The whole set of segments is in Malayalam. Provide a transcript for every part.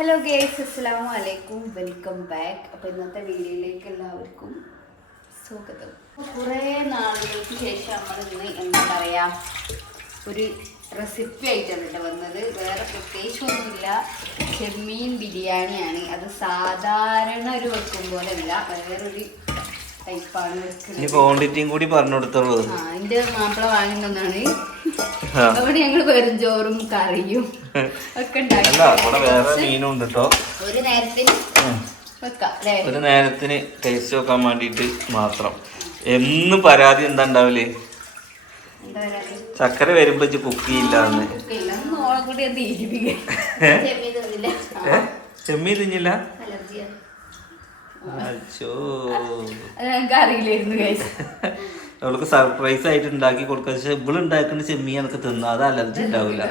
ഹലോ ഗേസ്, അസ്സലാമു അലൈക്കും, വെൽക്കം ബാക്ക്. അപ്പോൾ ഇന്നത്തെ വീഡിയോയിലേക്ക് എല്ലാവർക്കും സ്വാഗതം. കുറേ നാളുകൾക്ക് ശേഷം നമ്മൾ ഇന്ന് എന്താ പറയുക, ഒരു റെസിപ്പി ആയിട്ടാണ് കേട്ടോ വന്നത്. വേറെ പ്രത്യേകിച്ചൊന്നുമില്ല, ചെമ്മീൻ ബിരിയാണിയാണ്. അത് സാധാരണ ഒരു വെക്കും പോലെ അല്ല, വേറൊരു ടൈപ്പാണ് വെക്കുന്നത്. ക്വാണ്ടിറ്റിയും കൂടി പറഞ്ഞു കൊടുത്തോളൂ. എൻ്റെ മാപ്പിള വാങ്ങുന്നതാണ്. അവിടെ ഞങ്ങൾ വെറും ചോറും കറിയും ഒക്കെ ഒരു നേരത്തിന് ടേസ്റ്റ് നോക്കാൻ വേണ്ടിട്ട് മാത്രം. എന്നും പരാതി എന്താ ഉണ്ടാവില്ലേ, ചക്കര വരുമ്പോ കുക്ക് ചെയ്യില്ലാന്ന്. ചെമ്മീൻ തിന്നില്ല, അവൾക്ക് സർപ്രൈസ് ആയിട്ട് ഉണ്ടാക്കി കൊടുക്കുക. പക്ഷെ ഇവള് ഉണ്ടാക്കുന്ന ചെമ്മീൻ എനിക്ക് തിന്നാ അത് അലർജി ഉണ്ടാവില്ല.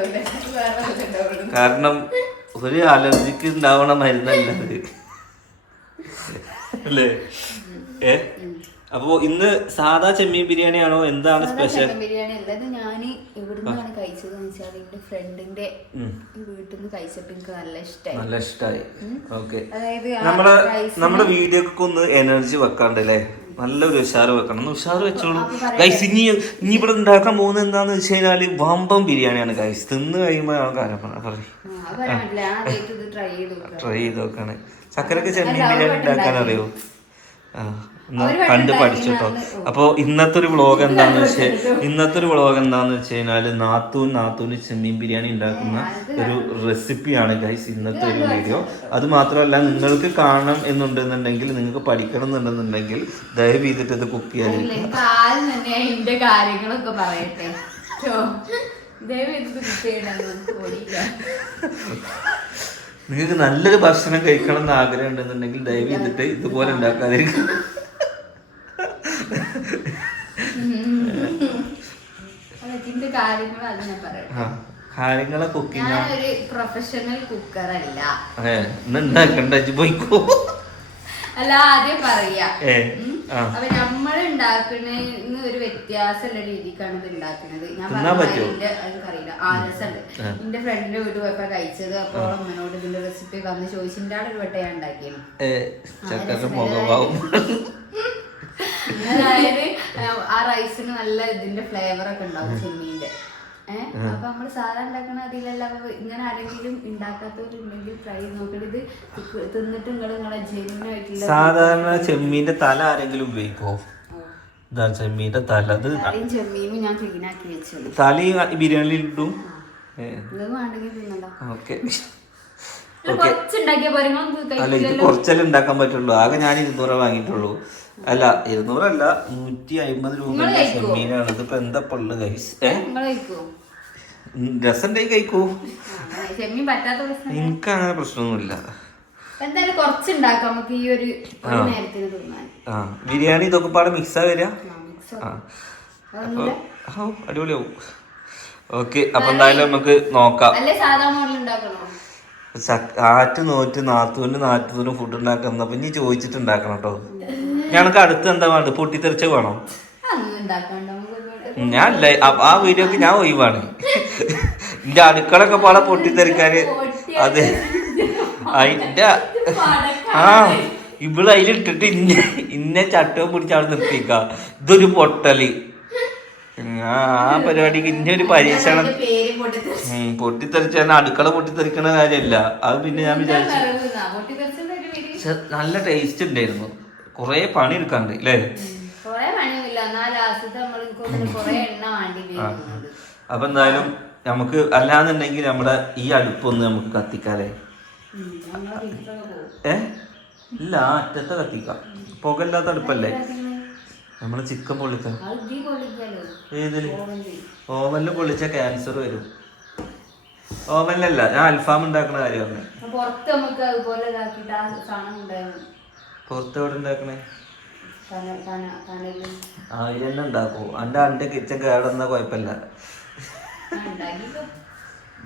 കാരണം ഒരു അലർജിക്ക് ഉണ്ടാവണ മരുന്നല്ല അത് അല്ലേ? അപ്പൊ ഇന്ന് സാധാ ചെമ്മീൻ ബിരിയാണി ആണോ, എന്താണ് സ്പെഷ്യൽ? ബിരിയാണി അല്ലത്. ഞാൻ എവിടുന്നാണ് കഴിച്ചതെന്ന് വെച്ചാൽ എന്റെ ഫ്രണ്ടിന്റെ വീട്ടിൽ നിന്ന് കഴിച്ചിട്ട് എനിക്ക് നല്ല ഇഷ്ടമായി. ഓക്കെ, നമ്മുടെ വീഡിയോക്ക് ഒന്ന് എനർജി വെക്കാണ്ടല്ലേ, നല്ലൊരു ഉഷാറ് വെക്കണം. ഉഷാറ് വെച്ചോളൂ ഗൈസ്. ഇനി ഇവിടെ ഉണ്ടാക്കാൻ പോകുന്നത് എന്താന്ന് വെച്ച് കഴിഞ്ഞാല് വമ്പം ബിരിയാണിയാണ് ഗൈസ്. തിന്ന് കഴിയുമ്പോ ട്രൈ ചെയ്ത് നോക്കാണ്. ചക്കരക്ക് ചെമ്മീൻ ബിരിയാണി ഉണ്ടാക്കാൻ അറിയോ? കണ്ട് പഠിച്ചിട്ടോ. അപ്പോൾ ഇന്നത്തെ ഒരു വ്ളോഗ് എന്താന്ന് വെച്ച് കഴിഞ്ഞാല് നാത്തൂന് ചെമ്മീൻ ബിരിയാണി ഉണ്ടാക്കുന്ന ഒരു റെസിപ്പിയാണ് ഗൈസ് ഇന്നത്തെ ഒരു വീഡിയോ. അത് മാത്രമല്ല, നിങ്ങൾക്ക് കാണണം എന്നുണ്ടെന്നുണ്ടെങ്കിൽ, നിങ്ങൾക്ക് പഠിക്കണം എന്നുണ്ടെന്നുണ്ടെങ്കിൽ ദയവ് ചെയ്തിട്ട് ഇത് കുക്ക് ചെയ്യാതിരിക്കും. നിങ്ങൾക്ക് നല്ലൊരു ഭക്ഷണം കഴിക്കണം എന്ന് ആഗ്രഹം ഉണ്ടെന്നുണ്ടെങ്കിൽ ദയവ് ചെയ്തിട്ട് ഇതുപോലെ ഉണ്ടാക്കാതിരിക്കും. കാര്യങ്ങളെ കുക്കിംഗ് പ്രൊഫഷണൽ കുക്കർ അല്ല. ഉണ്ടാക്കണ്ട, പോയിക്കോ. അല്ല, ആദ്യം പറയാ. അപ്പൊ നമ്മൾ ഉണ്ടാക്കുന്ന ഒരു വ്യത്യാസമുള്ള രീതിക്കാണ് ഇത് ഉണ്ടാക്കുന്നത്. ഞാൻ എനിക്കറിയില്ല, ആലസുണ്ട്. എന്റെ ഫ്രണ്ടിന്റെ വീട്ടിൽ പോയപ്പോ കഴിച്ചത്. അപ്പോൾ അമ്മനോട് ഇതിന്റെ റെസിപ്പി വന്ന് ചോദിച്ചിട്ട് ഒരു വട്ടം ഞാൻ ഉണ്ടാക്കിയാണ്. അതായത് ആ റൈസിന് നല്ല ഇതിന്റെ ഫ്ലേവർ ഒക്കെ ഉണ്ടാവും ചെമ്മീന്റെ. അപ്പൊ നമ്മള് സാധാരണ ഉണ്ടാക്കണ അതിലല്ല. ഇങ്ങനെ ആരെങ്കിലും ഉണ്ടാക്കാത്തവരുണ്ടെങ്കിൽ ട്രൈ നോക്കരുത്. തിന്നിട്ട് നിങ്ങളെ ജെന്യൂനായിട്ടുള്ള സാധാരണ ചെമ്മീന്റെ തല ആരെങ്കിലും ഉപയോഗിക്കോ? ചെമ്മീന്റെ തല, ചെമ്മീനും ഞാൻ ക്ലീൻ ആക്കി വെച്ചു. തലയും ബിരിയാണിയിൽ ഇട്ടും അല്ല, ഇത് കുറച്ചല്ലേ ഉണ്ടാക്കാൻ പറ്റുള്ളൂ. ആകെ ഞാൻ 200 വാങ്ങിയിട്ടുള്ളൂ. അല്ല, 200 അല്ല, 150 രൂപ ചെമ്മീനാണ്. ഇതിപ്പോ എന്താ പള്ളു ഗൈസ്. രസം കഴിക്കൂ. എനിക്ക് അങ്ങനെ പ്രശ്നമൊന്നുമില്ല. ബിരിയാണി ഇതൊക്കെ പാടെ മിക്സാ വരിക. അപ്പൊ അടിപൊളിയാവും. ഓക്കെ, അപ്പൊ എന്തായാലും നമുക്ക് നോക്കാം. നാത്തൂന് ഫുഡ് ഉണ്ടാക്കുന്നപ്പോ ഇനി ചോദിച്ചിട്ട് ഉണ്ടാക്കണം കേട്ടോ. ഞങ്ങൾക്ക് അടുത്ത് എന്താ വേണ്ടത്? പൊട്ടിത്തെറിച്ച വേണോ? ഞാൻ ആ വീഡിയോക്ക് ഞാൻ ഒഴിവാണ്. എന്റെ അടുക്കളൊക്കെ പാടെ പൊട്ടിത്തെറിക്കാന്. അതെ, ഇവിടെ അതിലിട്ടിട്ട് ഇന്നെ ചട്ടവും പിടിച്ച് അവിടെ നിർത്തിക്ക. ഇതൊരു പൊട്ടല്. ആ പരിപാടിക്ക് ഇന്ന ഒരു പരീക്ഷണം. പൊട്ടിത്തെറിച്ചാൽ അടുക്കള പൊട്ടിത്തെറിക്കണ കാര്യമല്ല അത്. പിന്നെ ഞാൻ വിചാരിച്ചു നല്ല ടേസ്റ്റ് ഉണ്ടായിരുന്നു. കൊറേ പണി എടുക്കാണ്ട് അല്ലേ? അപ്പൊ എന്തായാലും നമുക്ക് അല്ലാന്നുണ്ടെങ്കിൽ നമ്മുടെ ഈ അടുപ്പൊന്ന് നമുക്ക് കത്തിക്കാല്ലേ? ഇല്ല, അറ്റത്തെ കത്തിക്കാം. പുകയില്ലാത്ത അടുപ്പല്ലേ? നമ്മള് ചിക്കൻ പൊള്ളിക്കാം. ഏതില്? ഓവനില് പൊള്ളിച്ച ക്യാൻസർ വരും. ഓവനിലല്ല, ഞാൻ അൽഫാം ഉണ്ടാക്കുന്ന കാര്യമാണ്. പുറത്ത് എവിടെ ഉണ്ടാക്കണേ? അതിലെന്നെ ഉണ്ടാക്കൂ. എന്റെ കിച്ചൻ കേടുന്ന കുഴപ്പമില്ല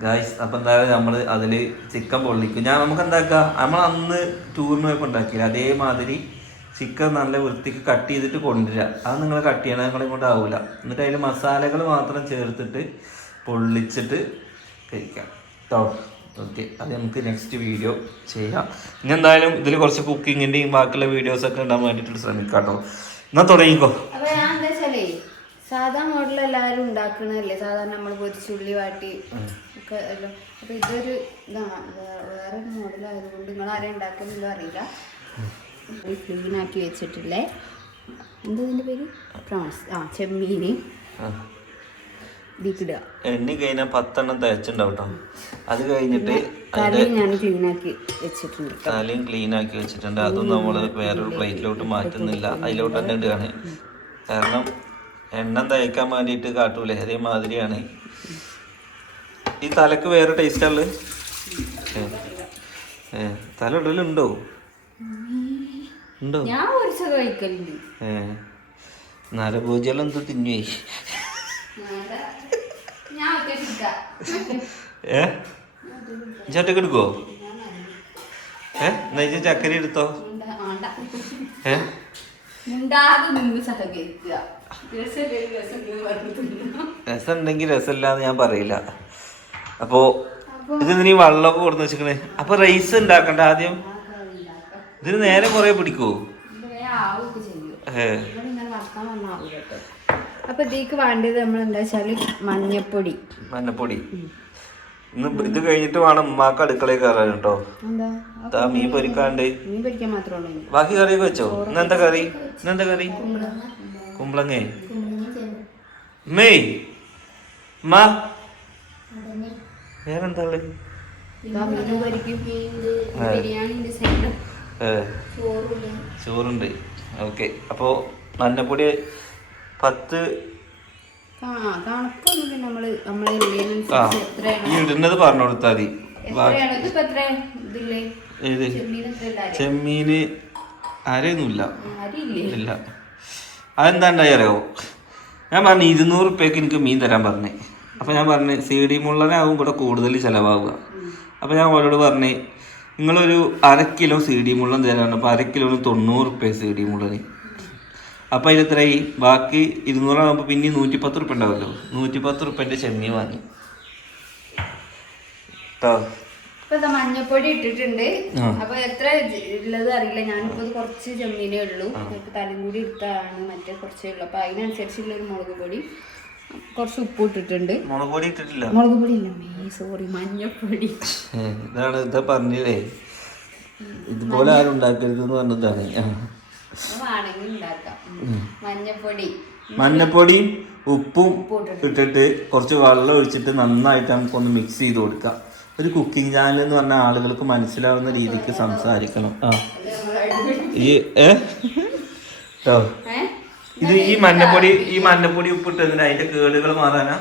ഗായ്സ്. അപ്പൊ എന്തായാലും നമ്മള് അതില് ചിക്കൻ പൊള്ളിക്കും. നമുക്ക് എന്താക്കാം, നമ്മൾ അന്ന് ടൂറിന് പോയപ്പോ ഉണ്ടാക്കിയില്ല അതേമാതിരി ചിക്കൻ നല്ല വൃത്തിക്ക് കട്ട് ചെയ്തിട്ട് കൊണ്ടുവരിക. അത് നിങ്ങൾ കട്ട് ചെയ്യണം, നിങ്ങളെ കൊണ്ട് ആവൂല. എന്നിട്ട് അതിൽ മസാലകൾ മാത്രം ചേർത്തിട്ട് പൊള്ളിച്ചിട്ട് കഴിക്കാം കേട്ടോ. ഓക്കെ, അത് നമുക്ക് നെക്സ്റ്റ് വീഡിയോ ചെയ്യാം. ഇനി എന്തായാലും ഇതിൽ കുറച്ച് കുക്കിങ്ങിൻ്റെയും ബാക്കിയുള്ള വീഡിയോസൊക്കെ ഉണ്ടാകാൻ വേണ്ടിയിട്ട് ശ്രമിക്കാം കേട്ടോ. എന്നാൽ തുടങ്ങിക്കോ. അപ്പോൾ ഞാൻ എന്താ വെച്ചാലേ സാധാ മോഡൽ എല്ലാവരും ഉണ്ടാക്കണല്ലേ, സാധാരണ നമ്മൾ പൊരിച്ചുള്ളി വാട്ടി ഒക്കെ എല്ലാം. അപ്പോൾ ഇതൊരു ഇതാണ്, വേറെ മോഡലായതുകൊണ്ട് നിങ്ങൾ ആരും ഉണ്ടാക്കുന്നില്ലോ അറിയില്ല. ക്ലീൻ ആക്കി വെച്ചിട്ടില്ലേ, എന്താ ഇതിൻ്റെ പേര്, പ്രോൺസ്, ചെമ്മീൻ ഇതിക്കിടുക. എണ്ണി കഴിഞ്ഞാൽ 10 എണ്ണം തയ്ച്ചിട്ടുണ്ടാവും കേട്ടോ. അത് കഴിഞ്ഞിട്ട് തലയും ഞാൻ ക്ലീൻ ആക്കി വെച്ചിട്ടുണ്ട്. തലയും ക്ലീൻ ആക്കി വെച്ചിട്ടുണ്ട്. അതും നമ്മൾ വേറൊരു പ്ലേറ്റിലോട്ട് മാറ്റുന്നില്ല, അതിലോട്ട് തന്നെ ഇടുകയാണ്. കാരണം എണ്ണ തയ്ക്കാൻ വേണ്ടിയിട്ട് കാട്ടൂലേ, അതേമാതിരിയാണ്. ഈ തലക്ക് വേറെ ടേസ്റ്റാണ്. തല ഇടലുണ്ടോ? ഉണ്ടോ? ഞാൻ പൊരിച്ച കഴിക്കലുണ്ട്. നരഭോജിയെല്ലാം എന്ത് തിന്നുവേ? ചട്ടക്ക് എടുക്കോ? എന്നാ ചക്കര എടുത്തോ. രസം ഉണ്ടെങ്കിൽ രസമില്ലാന്ന് ഞാൻ പറയില്ല. അപ്പോ ഇത് നീ വെള്ളമൊക്കെ കൊടുന്ന് വെച്ചിക്കണേ. അപ്പൊ റൈസ് ഉണ്ടാക്കണ്ട ആദ്യം. ഇതിന് നേരെ കൊറേ പിടിക്കോ? അപ്പൊ ഇതിക്ക് വേണ്ടത് നമ്മൾ എന്താ വെച്ചാല് മഞ്ഞപ്പൊടി. ഇന്ന് ഇത് കഴിഞ്ഞിട്ട് വേണം ഉമ്മാക്ക് അടുക്കളയിൽ കയറാൻ കേട്ടോ. എന്താ മീൻ പൊരിക്കാണ്ട്. മീൻ പൊരിക്കാൻ മാത്രമേ ഉള്ളൂ. ബാക്കി കറിയൊക്കെ വെച്ചോ? ഇന്നെന്താ കറി? കുമ്പളങ്ങേ മെയ് മാ വേറെന്താ ഉള്ളത്? ചോറുണ്ട്. ഓക്കെ, അപ്പോ മഞ്ഞപ്പൊടി 10. ഈ ഇടുന്നത് പറഞ്ഞു കൊടുത്താൽ മതി. ചെമ്മീന് അരയൊന്നുമില്ല. ഇല്ല, അതെന്താ ഉണ്ടായോ? ഞാൻ പറഞ്ഞു 200 റുപ്യക്ക് എനിക്ക് മീൻ തരാൻ പറഞ്ഞേ. അപ്പൊ ഞാൻ പറഞ്ഞു CD മുള്ളനാവും ഇവിടെ കൂടുതൽ ചിലവാവുക. അപ്പൊ ഞാൻ അവരോട് പറഞ്ഞേ നിങ്ങളൊരു 1/2 കിലോ CD മുള്ളൻ തരാറുണ്ട്. അപ്പൊ 1/2 കിലോന് 90 റുപ്യ CD മുള്ളന്. അപ്പൊ അതിലെത്രയായി? ബാക്കി 200 ആകുമ്പോ പിന്നെ 110 റുപ്യ ഉണ്ടാവല്ലോ. 110 റുപ്യന്റെ ചെമ്മീൻ വാങ്ങി കേട്ടോ. മഞ്ഞപ്പൊടി ഇട്ടിട്ടുണ്ട്. അപ്പൊ എത്ര ഉള്ളത് അറിയില്ല. ഞാനിപ്പോ കുറച്ച് ചെമ്മീനേ ഉള്ളൂ. തലയും കൂടി എടുത്താണ്, മറ്റേ കുറച്ചേ ഉള്ളു. അപ്പൊ അതിനനുസരിച്ചുള്ള ഒരു മുളക് പൊടി, കുറച്ച് ഉപ്പ് ഇട്ടിട്ടുണ്ട്. മുളക് പൊടി ഇട്ടിട്ടില്ല. മുളക് പൊടി ഇല്ല, സോറി, മഞ്ഞപ്പൊടി. ഇതാണ് ഇതാ പറഞ്ഞേ, ഇതുപോലെ ആരും ഉണ്ടാക്കരുതെന്ന് പറഞ്ഞതാണ്. മഞ്ഞപ്പൊടിയും ഉപ്പും ഇട്ടിട്ട് കുറച്ച് വെള്ളം ഒഴിച്ചിട്ട് നന്നായിട്ട് നമുക്കൊന്ന് മിക്സ് ചെയ്ത് കൊടുക്കാം. ഒരു കുക്കിംഗ് ചാനൽ എന്ന് പറഞ്ഞാൽ ആളുകൾക്ക് മനസ്സിലാവുന്ന രീതിക്ക് സംസാരിക്കണം. ഇത് ഈ മഞ്ഞപ്പൊടി ഉപ്പിട്ടതിന് അതിന്റെ കേടുകൾ മാറാനാ.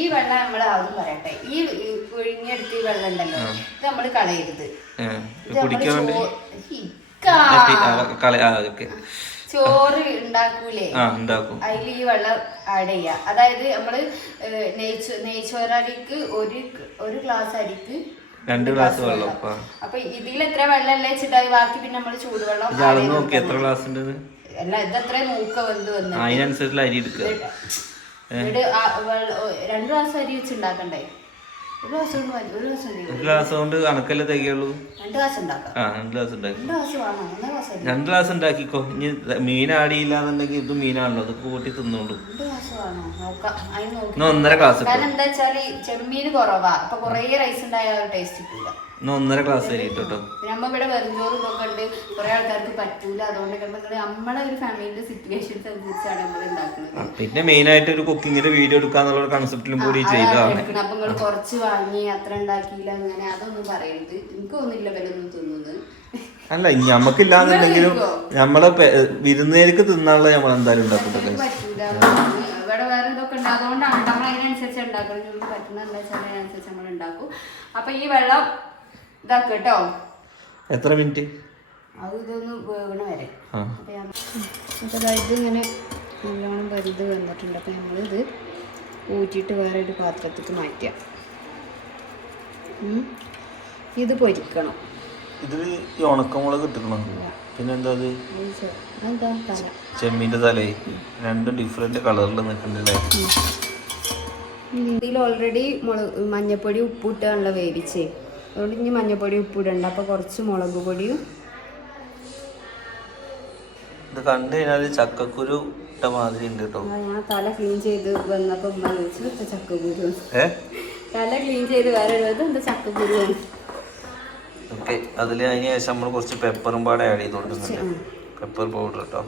ഈ വെള്ളം നമ്മൾ ആദ്യം പറയട്ടെ. ഈ ഒഴിഞ്ഞെടുത്ത് ഈ വെള്ളം ഉണ്ടല്ലോ, ഇത് നമ്മള് കളയരുത്. ചോറ് ഉണ്ടാക്കൂലേ, അതിൽ ഈ വെള്ളം ആഡ് ചെയ്യാ. അതായത് നമ്മള് നെയ്ച്ചോറരിക്ക് ഒരു ഗ്ലാസ് അരിക്ക് 2 ഗ്ലാസ് വെള്ളം. അപ്പൊ ഇതിൽ എത്ര വെള്ളം അല്ലേ വെച്ചിട്ട് ബാക്കി പിന്നെ നമ്മള് ചൂടുവെള്ളം എത്ര ഗ്ലാസ് ഉണ്ട് അല്ല, ഇത് മൂക്ക വെന്ത് വന്നു അതിനനുസരിച്ചുള്ള അരി എടുക്കുക. 2 ഗ്ലാസ് അരി വെച്ച് ഉണ്ടാക്കണ്ടേ? ഒരു ഗ്ലാസ് കൊണ്ട് കണക്കല്ലേ തികയുള്ളൂ. 2 ഗ്ലാസ് ഉണ്ടാക്കാം. 2 ഗ്ലാസ് ഉണ്ടാക്കി 2 ഗ്ലാസ് ഉണ്ടാക്കിക്കോ. ഇനി മീൻ ആടിയില്ലാന്നുണ്ടെങ്കിൽ ഇത് മീനാണല്ലോ, അത് കൂട്ടി തിന്നോളൂ. 1.5 ഗ്ലാസ്. കാരണം എന്താ വെച്ചാല് ചെമ്മീന് കുറവാ. അപ്പൊ കൊറേ റൈസ് ഉണ്ടായ ടേസ്റ്റ് കിട്ടില്ല. 1.5 ഗ്ലാസ് അരി ഇട്ടോ. നമ്മ ഇവിടെ വെറുംചോറ് ഇതൊക്കെ ഉണ്ട്, കുറെ ആൾക്കാർക്ക് പറ്റൂല. അതുകൊണ്ട് നമ്മളെ ഒരു ഫാമിലിന്റെ സിറ്റുവേഷൻസ് അനുസരിച്ചാണ് നമ്മൾ ഉണ്ടാക്കുന്നത്. പിന്നെ മെയിൻ ആയിട്ട് ഒരു കുക്കിങ്ങിന്റെ വീഡിയോ എടുക്കാന്നുള്ള കൺസെപ്റ്റിലും കൂടി ചെയ്തതാണ്. അപ്പൊ നിങ്ങൾ കുറച്ച് വാങ്ങി അത്ര ഉണ്ടാക്കിയില്ല അങ്ങനെ അതൊന്നും പറയരുത്. എനിക്ക് ഒന്നുമില്ല വിലൊന്നും തിന്നുന്നത്. അല്ല, ഞമ്മക്കില്ലാന്നുണ്ടെങ്കിലും നമ്മളെ വിരുന്നേർക്ക് തിന്നാനുള്ള നമ്മൾ എന്തായാലും ഉണ്ടാക്കുന്നത് പറ്റൂല. ഇവിടെ വേറെ ഇതൊക്കെ ഉണ്ട്, അതുകൊണ്ടാണ് നമ്മൾ അതിനനുസരിച്ച് ഉണ്ടാക്കണം. നമുക്ക് പറ്റുന്ന എന്താ വെച്ചാൽ അതിനനുസരിച്ച് നമ്മൾ ഉണ്ടാക്കും. അപ്പൊ ഈ വെള്ളം ഇതാക്കുക കേട്ടോ. എത്ര മിനിറ്റ്? അത് ഇതൊന്ന് വേകണ വരെ. അപ്പൊ ഇത് ഇങ്ങനെ നല്ലോണം വെറുതെ വന്നിട്ടുണ്ട്. അപ്പൊ നമ്മളിത് ഊറ്റിയിട്ട് വേറെ ഒരു പാത്രത്തേക്ക് മാറ്റാം. ഇത് പൊരിക്കണം. ഇതിൽ ഈ ഉണക്കമുളക് ഇട്ടിക്കണം. പിന്നെന്താ അത്? ചെമ്മീൻ്റെ തലേ 2 ഡിഫറെന്റ് കളറിൽ നിൽക്കുന്നുണ്ടല്ലേ. ഇതിൽ ഓൾറെഡി മഞ്ഞപ്പൊടി ഉപ്പിട്ടാണല്ലോ വേവിച്ചേ, അതുകൊണ്ട് ഇനി മഞ്ഞപ്പൊടി ഉപ്പിടണ്ട. അപ്പോൾ കുറച്ച് മുളക് പൊടിയും. ഇത് കണ്ടു കഴിഞ്ഞാൽ ചക്കക്കുരു ഇട്ട മാതിരി ഉണ്ട് കേട്ടോ. ഞാൻ തല ക്ലീൻ ചെയ്ത് വന്നപ്പോൾ ഉമ്മ ചോദിച്ചു എന്താ ചക്കക്കുരു. തല ക്ലീൻ ചെയ്ത് വേറെ എന്താ ചക്കക്കുരു. ഓക്കെ, അതിൽ അതിന് ശേഷം നമ്മൾ കുറച്ച് പെപ്പറും പാടെ ആഡ് ചെയ്ത് കൊടുക്കുന്നുണ്ട്. പെപ്പർ പൗഡർ കേട്ടോ.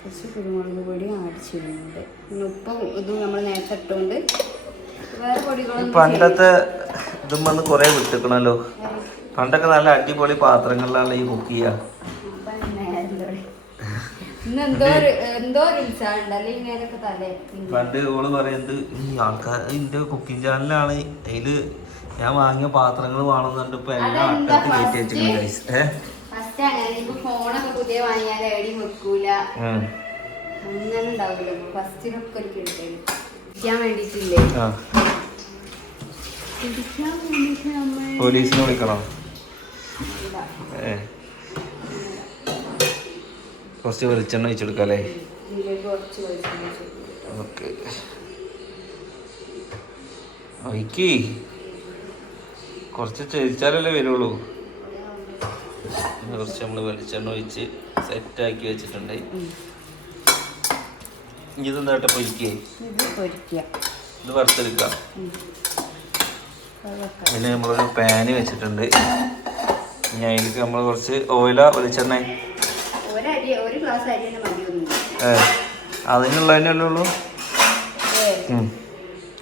കുറച്ച് കുരുമുളക് പൊടി ആഡ് ചെയ്യുന്നുണ്ട്. പിന്നെ ഉപ്പും ഇതും നമ്മൾ നേരത്തെ ഇട്ടുകൊണ്ട് വേറെ പൊടികളൊന്നും. പണ്ടത്തെ ഇതും വന്ന് കുറേ വിട്ടിക്കണല്ലോ. പണ്ടൊക്കെ നല്ല അടിപൊളി പാത്രങ്ങളിലാണ് ഈ കുക്ക് ചെയ്യുക. പണ്ട് ഓള് പറയുന്നത് ഈ ആൾക്കാർ ഇതിന്റെ കുക്കിംഗ് ചാനലാണ്, അതില് ഞാൻ വാങ്ങിയ പാത്രങ്ങൾ വേണമെന്നുണ്ട്. ഇപ്പൊ എല്ലാം അട്ടത്ത് കയറ്റി വെച്ചിട്ടുണ്ട്. ഫോണൊക്കെ പുതിയ വാങ്ങിയാൽ എവിടെയും വെക്കൂല, അങ്ങനെ ഉണ്ടാവില്ല. ഫസ്റ്റിനൊക്കെ ഒരു കിട്ടാൻ വേണ്ടിട്ടില്ലേ. പോലീസിനെ വിളിക്കണോ? കുറച്ച് വെളിച്ചെണ്ണ ഒഴിച്ചെടുക്കല്ലേ? ഓക്കെ, ഒഴിക്ക്. കുറച്ച് ചെരിച്ചാലല്ലേ വരുള്ളൂ. കുറച്ച് നമ്മൾ വെളിച്ചെണ്ണ ഒഴിച്ച് സെറ്റാക്കി വെച്ചിട്ടുണ്ട്. ഇതെന്താട്ടെ പൊരിക്കേ? ഇത് വറുത്തെടുക്കാം. പിന്നെ നമ്മളൊരു പാന് വെച്ചിട്ടുണ്ട്. ഇനി അതിലേക്ക് നമ്മൾ കുറച്ച് ഓയിലോ വെളിച്ചെണ്ണ അതിനുള്ളതന്നെ ഉള്ളൂ.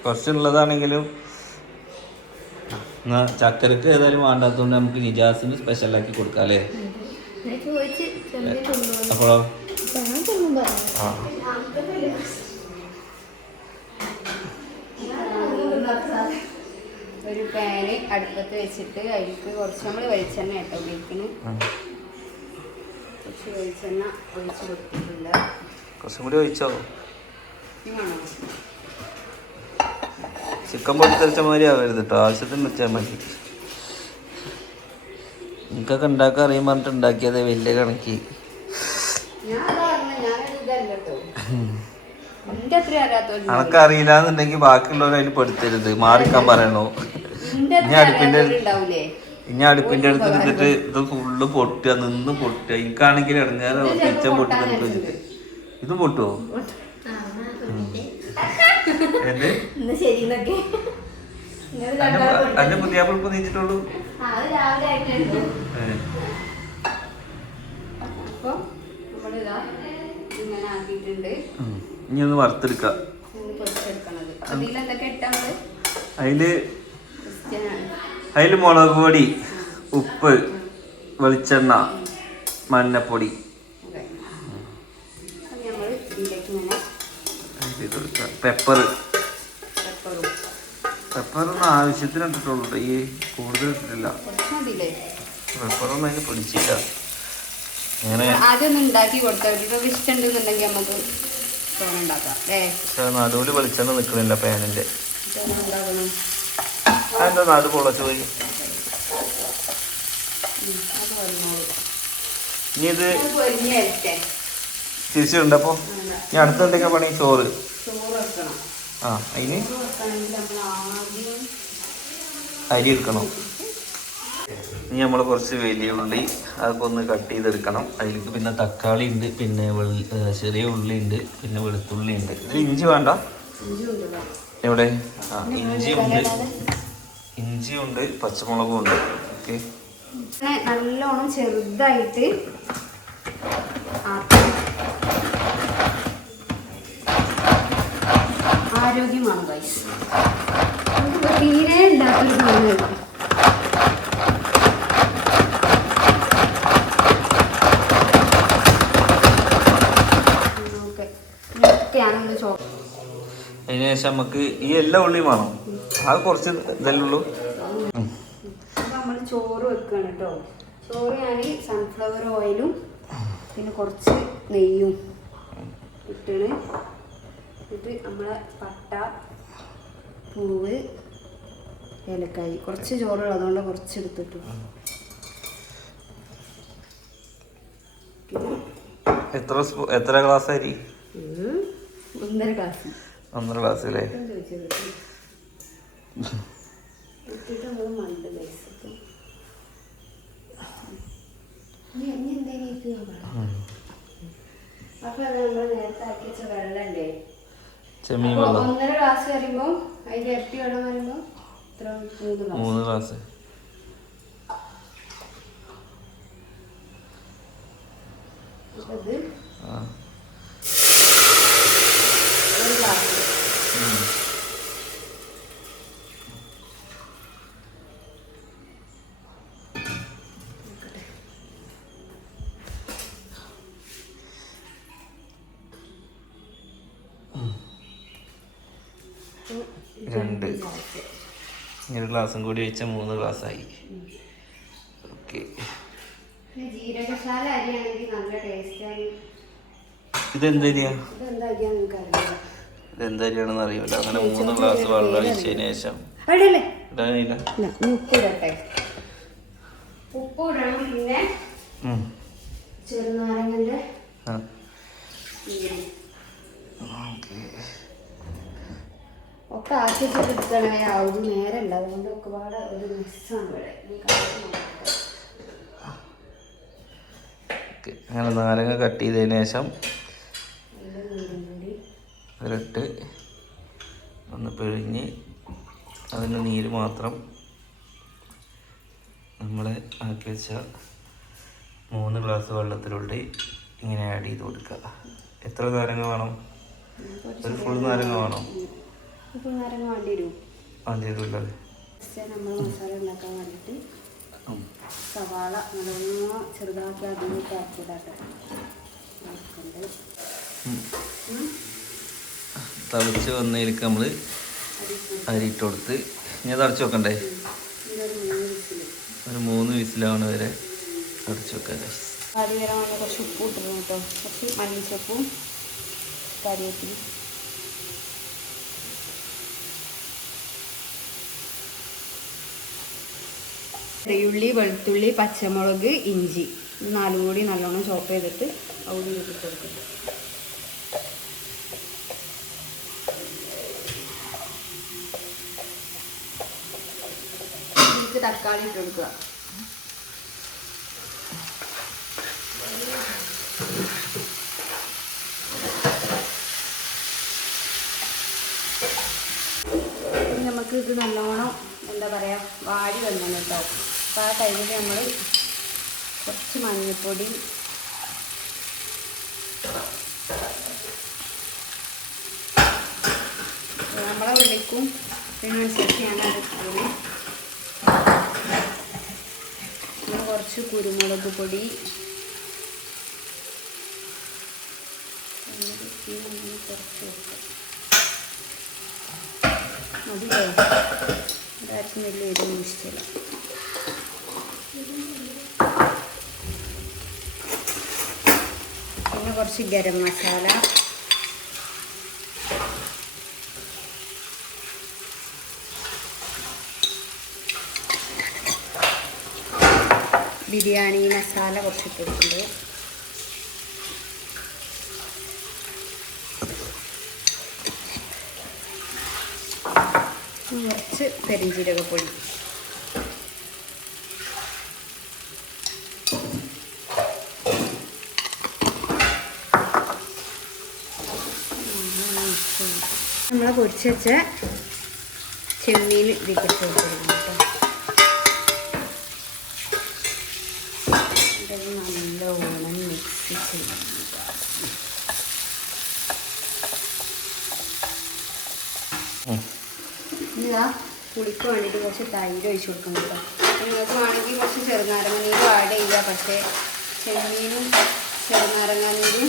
കുറച്ചുള്ളതാണെങ്കിലും എന്നാൽ ചക്കരക്ക് ഏതായാലും വേണ്ടാത്തതുകൊണ്ട് നമുക്ക് നിജാസിന് സ്പെഷ്യലാക്കി കൊടുക്കാം അല്ലേ? അപ്പോഴോ ഒരു പാന് അടുപ്പത്ത് വെച്ചിട്ട് അതിലേക്ക് കുറച്ച് നമ്മൾ വെളിച്ചെണ്ണ കേട്ടോ ഉപയോഗിക്കുന്നു. കുറച്ച് വെളിച്ചെണ്ണ ഒഴിച്ച് കൊടുത്തിട്ടില്ല. കുറച്ചും കൂടി ഒഴിച്ചോ? ചിക്കൻ പൊട്ടിത്തെറിച്ച മാതിരി ആവരുത് കേട്ടോ, ആവശ്യത്തിന് വെച്ചാൽ മതി. എനിക്കൊക്കെ ഉണ്ടാക്കാൻ അറിയാൻ പറഞ്ഞിട്ട് ഉണ്ടാക്കിയത് വലിയ കണക്കി. അനക്ക് അറിയില്ലാന്നുണ്ടെങ്കിൽ ബാക്കിയുള്ളവർ അതിൽ പെടുത്തരുത്, മാറിക്കാൻ പറയണോ. ഇനി അടുപ്പിന്റെ അടുത്ത് നിന്നിട്ട് ഇത് ഫുള്ള് പൊട്ടുക, നിന്ന് പൊട്ടുക. എനിക്കാണെങ്കിൽ ഇടങ്ങാറോ കിച്ചൻ പൊട്ടി നിന്നിട്ട് വെച്ചിട്ട് ഇത് പൊട്ടുവോ? അന്റെ പുതിയ പൊളിപ്പ് നീച്ചിട്ടുള്ളൂ. ഇനി ഒന്ന് വറുത്തെടുക്കാം. അതില് മുളക് പൊടി, ഉപ്പ്, വെളിച്ചെണ്ണ, മഞ്ഞപ്പൊടി, പെപ്പറൊന്നും ആവശ്യത്തിന് ഇട്ടിട്ടുള്ളൂ. ഈ കൂടുതൽ ഇട്ടിട്ടില്ല. പെപ്പറൊന്നും അതിന് പിടിച്ചില്ല. അങ്ങനെ നടുവില് വെളിച്ചെണ്ണ നിക്കണില്ല പാനിന്റെ. അതെന്താ നടു പൊളച്ചു പോയി? ഇനി ഇത് തിരിച്ചിട്ടുണ്ട്. അപ്പൊ ഇനി അടുത്തെന്തൊക്കെ പണി? ചോറ്. അതിന് അരി എടുക്കണം. ഇനി നമ്മൾ കുറച്ച് വലിയ ഉള്ളി അതൊക്കെ ഒന്ന് കട്ട് ചെയ്തെടുക്കണം. അതിലേക്ക് പിന്നെ തക്കാളി ഉണ്ട്, പിന്നെ ചെറിയ ഉള്ളി ഉണ്ട്, പിന്നെ വെളുത്തുള്ളി ഉണ്ട്. ഇതിൽ ഇഞ്ചി വേണ്ട? എവിടെ? ഇഞ്ചിയുണ്ട്, പച്ചമുളകും ഉണ്ട്. ഓക്കെ, നല്ലോണം ചെറുതായിട്ട് ആരോഗ്യമാണ് ഗൈസ്. തീരെ ഉണ്ടാക്കൊരു തോന്നുന്നു. അതിനുശേഷം നമുക്ക് ഈ എല്ലാ ഉള്ളിയും വേണം. അത് കുറച്ച് ഇതല്ലേ ഉള്ളൂ. നമ്മൾ ചോറ് വെക്കുകയാണ് കേട്ടോ. ചോറ് ഞാൻ സൺഫ്ലവർ ഓയിലും പിന്നെ കുറച്ച് നെയ്യും ഇട്ടിട്ട് നമ്മളെ പട്ട, പൂവ്, ഏലക്കായി, കുറച്ച് ചോറുകൾ അതുകൊണ്ട് കുറച്ച് എടുത്തിട്ടു. എത്ര ഗ്ലാസ് അരി? 1.5 ഗ്ലാസ്. 1.5 ഗ്ലാസ് അല്ലേ? ഇട്ടിട്ട് നമ്മൾ മണ്ട് ഗൈസ്. അപ്പൊ അത് നമ്മൾ നേരത്തെ ആക്കി വെച്ച വെള്ളല്ലേ, ചെമ്മീൻ വെള്ളം 1.5 ഗ്ലാസ് വരുമ്പോ അതിന്റെ ഇരട്ടി വെള്ളം വരുമ്പോ ഇത്ര 3 ഗ്ലാസ്. ഇത് 1 ഗ്ലാസ്. 2 1 ഗ്ലാസും കൂടി വെച്ചാൽ 3 ഗ്ലാസ്സായി. ഓക്കെ. ജീരകശാല അരിയാണെങ്കിൽ നല്ല ടേസ്റ്റാണ്. ഇതെന്തരിയാ? ഇതെന്താ അരിയാന്ന് നിങ്ങൾക്ക് അറിയില്ല. ഇതെന്തരിയാണെന്ന് അറിയില്ല. അങ്ങനെ 3 ഗ്ലാസ് വെള്ളം ഒഴിച്ചതിന് ശേഷം ഇടാനില്ല. ഉപ്പിടട്ടെ. ഉപ്പ് ഇടണം. പിന്നെ ചെറുനാരങ്ങന്റെ ഒക്കെ ആക്കി എടുക്കണേ. ആവുന്നു നേരല്ല, അതുകൊണ്ട് ഒക്കെ പാടെ ഒരു മിസ്സാണ് ഇവിടെ. അങ്ങനെ നാരങ്ങ കട്ട് ചെയ്തതിന് ശേഷം അതിലിട്ട് ഒന്ന് പിഴിഞ്ഞ് അതിൻ്റെ നീര് മാത്രം നമ്മൾ ആക്കി വെച്ച 3 ഗ്ലാസ് വെള്ളത്തിലോട്ട് ഇങ്ങനെ ആഡ് ചെയ്ത് കൊടുക്കുക. എത്ര നാരങ്ങ വേണം? ഒരു ഫുൾ നാരങ്ങ വേണം? നാരങ്ങ വേണ്ടി വരും. വേണ്ടി വരില്ല. നമ്മൾ മസാല ഉണ്ടാക്കാൻ വേണ്ടിയിട്ട് സവാള നല്ലോണം ചെറുതാക്കി അതിലേക്ക് ആക്കിയതാട്ടെ. തളിച്ച് വന്നതിലേക്ക് നമ്മൾ അരിയിട്ട് കൊടുത്ത് ഇനി തളിച്ച് വെക്കണ്ടേ? ഒരു 3 വിസിലാവണ വരെ തളിച്ച് വെക്കാൻ. ആദ്യം വരാൻ വേണ്ടി കുറച്ച് ഉപ്പ് ഇട്ടിരുന്നു കേട്ടോ. കുറച്ച് മല്ലിച്ചപ്പും കരിവേപ്പിലും. ഉള്ളി, വെളുത്തുള്ളി, പച്ചമുളക്, ഇഞ്ചി 4 കൂടി നല്ലോണം ചോപ്പ് ചെയ്തിട്ട് അവിടെ ഇട്ട് കൊടുക്കും. ഇതിലേക്ക് തക്കാളി ഇട്ട് കൊടുക്കുക. നമുക്ക് ഇത് നല്ലോണം എന്താ പറയുക വാടി വന്നു കേട്ടോ. അപ്പോൾ ആ ടൈമിൽ നമ്മൾ കുറച്ച് മഞ്ഞൾപ്പൊടി, നമ്മളെ വിളിക്കും ഇതിനനുസരിച്ച് ഞാൻ എടുക്കുന്നത്. നമ്മൾ കുറച്ച് കുരുമുളക് പൊടി, കുറച്ച് വെക്കാം. മതിയോ? ഒരാഴ്ച വലിയ എരിവും ഇഷ്ടമില്ല. പിന്നെ കുറച്ച് ഗരം മസാല, ബിരിയാണി മസാല കുറച്ച് ഇട്ടിട്ടുണ്ട്. കുറച്ച് പെരിഞ്ജീരകപ്പൊടി. നമ്മളെ പൊടിച്ച് വെച്ച ചെമ്മീൻ ഇതിട്ട് കൊടുക്കണം കേട്ടോ. ഇതൊക്കെ നല്ലോണം മിക്സ് ചെയ്യുക. ഇതാ പുളിക്ക് വേണ്ടിയിട്ട് കുറച്ച് തൈര് ഒഴിച്ച് കൊടുക്കണം കേട്ടോ. നിങ്ങൾക്ക് വേണമെങ്കിൽ കുറച്ച് ചെറുനാരങ്ങ നീരും ആഡ് ചെയ്യുക. പക്ഷേ ചെമ്മീനും ചെറുനാരങ്ങ നീരും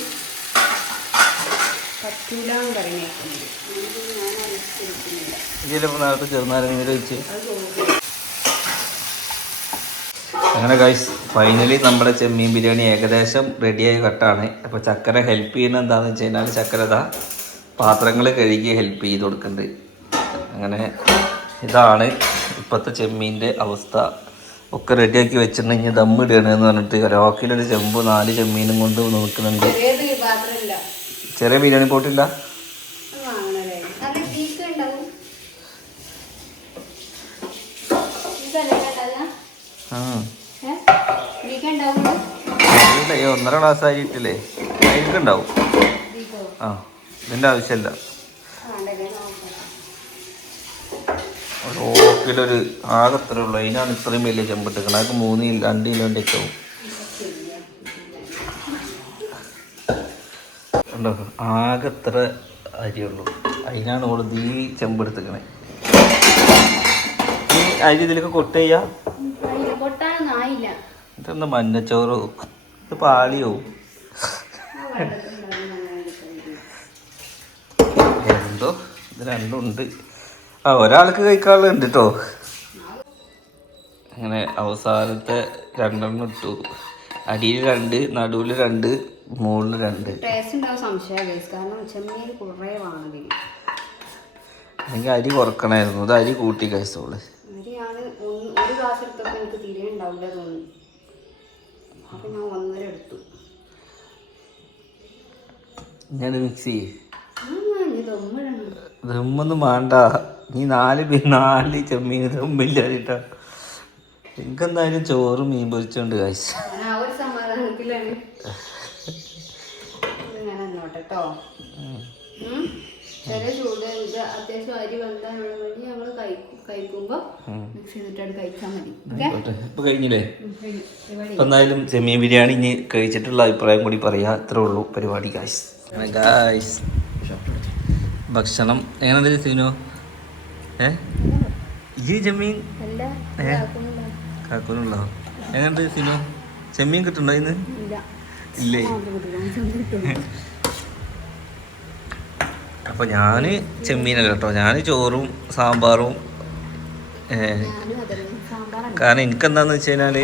പറ്റൂലാന്ന് പറഞ്ഞേക്കുന്നത്. ഞാൻ അനുസരിക്കുന്നില്ല. ചെറുനാരങ്ങ നീര് ഒഴിച്ച് അങ്ങനെ ഗൈസ് ഫൈനലി നമ്മുടെ ചെമ്മീൻ ബിരിയാണി ഏകദേശം റെഡിയായി കട്ടാണ്. അപ്പോൾ ചക്കര ഹെൽപ്പ് ചെയ്യുന്ന എന്താണെന്ന് വെച്ച് കഴിഞ്ഞാൽ ചക്കര ഇതാ പാത്രങ്ങൾ കഴുകി ഹെൽപ്പ് ചെയ്ത് കൊടുക്കുന്നുണ്ട്. അങ്ങനെ ഇതാണ് ഇപ്പോഴത്തെ ചെമ്മീൻ്റെ അവസ്ഥ. ഒക്കെ റെഡിയാക്കി വെച്ചിട്ടുണ്ടെങ്കിൽ ദമ്മിടുകയാണ് എന്ന് പറഞ്ഞിട്ട് ഒരാക്കിലൊരു ചെമ്പ് 4 ചെമ്മീനും കൊണ്ട് നോക്കുന്നുണ്ട്. ചെറിയ ബിരിയാണി പോട്ടില്ല. ആ ഉണ്ടാവും 1.5 ഗ്ലാസ് ആയിട്ടില്ലേ അതിലേക്കുണ്ടാവും. ആ ഇതിൻ്റെ ആവശ്യമില്ല. ഓക്കിലൊരു ആകെ എത്ര ഉള്ളു, അതിനാണ് ഇത്രയും വലിയ ചെമ്പിട്ടിക്കണം. അതൊക്കെ 2 കിലോൻ്റെ ഒക്കെ ആവും. ഉണ്ടോ ആകെ എത്ര അരിയുള്ളൂ, അതിനാണ് ഓള് ഈ ചെമ്പെടുത്തിക്കണേ. ഈ അരി ഇതിലേക്ക് കൊട്ട് ചെയ്യാ. ഇതെന്താ മഞ്ഞച്ചോറ്, ഇത് പാളിയോ എന്തോ. ഇത് രണ്ടും ഉണ്ട്. ആ ഒരാൾക്ക് കഴിക്കാനുള്ളത് കേട്ടോ. അങ്ങനെ അവസാനത്തെ 2 ഇട്ടു. അടിയിൽ 2, നടുവിൽ 2, മുകളിൽ 2. അല്ലെങ്കിൽ അരി കുറക്കണമായിരുന്നു. ഇത് അരി കൂട്ടി കഴിച്ചോളൂ. ഞാൻ മിക്സ് ചെയ്യേ. ദമ്മൊന്നും വേണ്ട. നീ 4 ചെമ്മീൻ ദമ്മില്ലാതിട്ടാ. എനിക്കെന്തായാലും ചോറും മീൻ പൊരിച്ചോണ്ട് കഴിച്ചു. ഇപ്പൊ കഴിഞ്ഞില്ലേ? ഇപ്പൊ എന്തായാലും ചെമ്മീൻ ബിരിയാണി ഇനി കഴിച്ചിട്ടുള്ള അഭിപ്രായം കൂടി പറയാ. അത്രേ ഉള്ളൂ പരിപാടി ഗായ്സ്. ഗായ്സ് ഭക്ഷണം എങ്ങനെയുണ്ട് സീനോ? ഈ ചെമ്മീൻ കാക്കൂനുള്ളോ? എങ്ങനെയുണ്ട് സീനോ? ചെമ്മീൻ കിട്ടുണ്ടോ ഇന്ന്? ഇല്ലേ? അപ്പോൾ ഞാൻ ചെമ്മീനല്ല കേട്ടോ, ഞാൻ ചോറും സാമ്പാറും. കാരണം എനിക്കെന്താണെന്ന് വെച്ച് കഴിഞ്ഞാൽ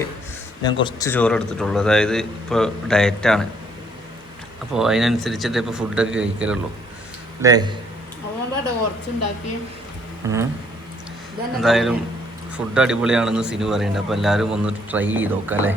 ഞാൻ കുറച്ച് ചോറ് എടുത്തിട്ടുള്ളൂ. അതായത് ഇപ്പോൾ ഡയറ്റാണ്. അപ്പോൾ അതിനനുസരിച്ചിട്ട് ഇപ്പോൾ ഫുഡൊക്കെ കഴിക്കലുള്ളൂ അല്ലേ? എന്തായാലും ഫുഡ് അടിപൊളിയാണെന്ന് സിനു പറയുന്നുണ്ട്. അപ്പോൾ എല്ലാവരും ഒന്ന് ട്രൈ ചെയ്ത് നോക്കാം അല്ലേ?